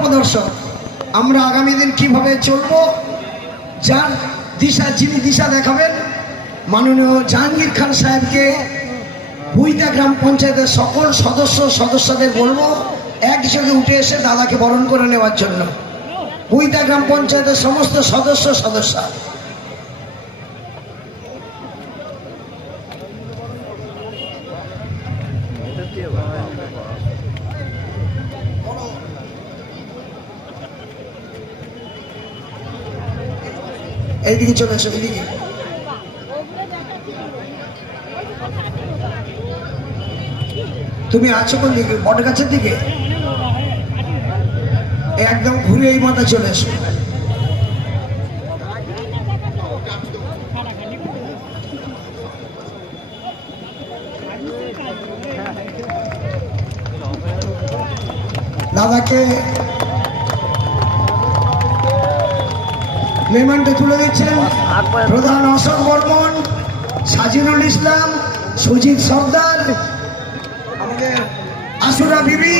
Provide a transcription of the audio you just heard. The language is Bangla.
প্রদর্শক আমরা আগামী দিন কিভাবে চলবো যার দিশা যিনি দিশা দেখাবেন মাননীয় জাহাঙ্গীর খান সাহেবকে বুইতা গ্রাম পঞ্চায়েতের সকল সদস্যদের বলবো একসাথে উঠে এসে দাদাকে বরণ করে নেওয়ার জন্য। বুইতা গ্রাম পঞ্চায়েতের সমস্ত সদস্য এইদিকে চলে এসো, এইদিকে। তুমি আছো কোন দিকে? বট গাছের দিকে একদম ঘুরে এই মাথা চলে এসো। দাদাকে মেহমানটা তুলে দিচ্ছেন প্রধান অশোক বর্মন, সাজিনুল ইসলাম, সুজিত সর্দার, আমাদের আসুরা বিবি,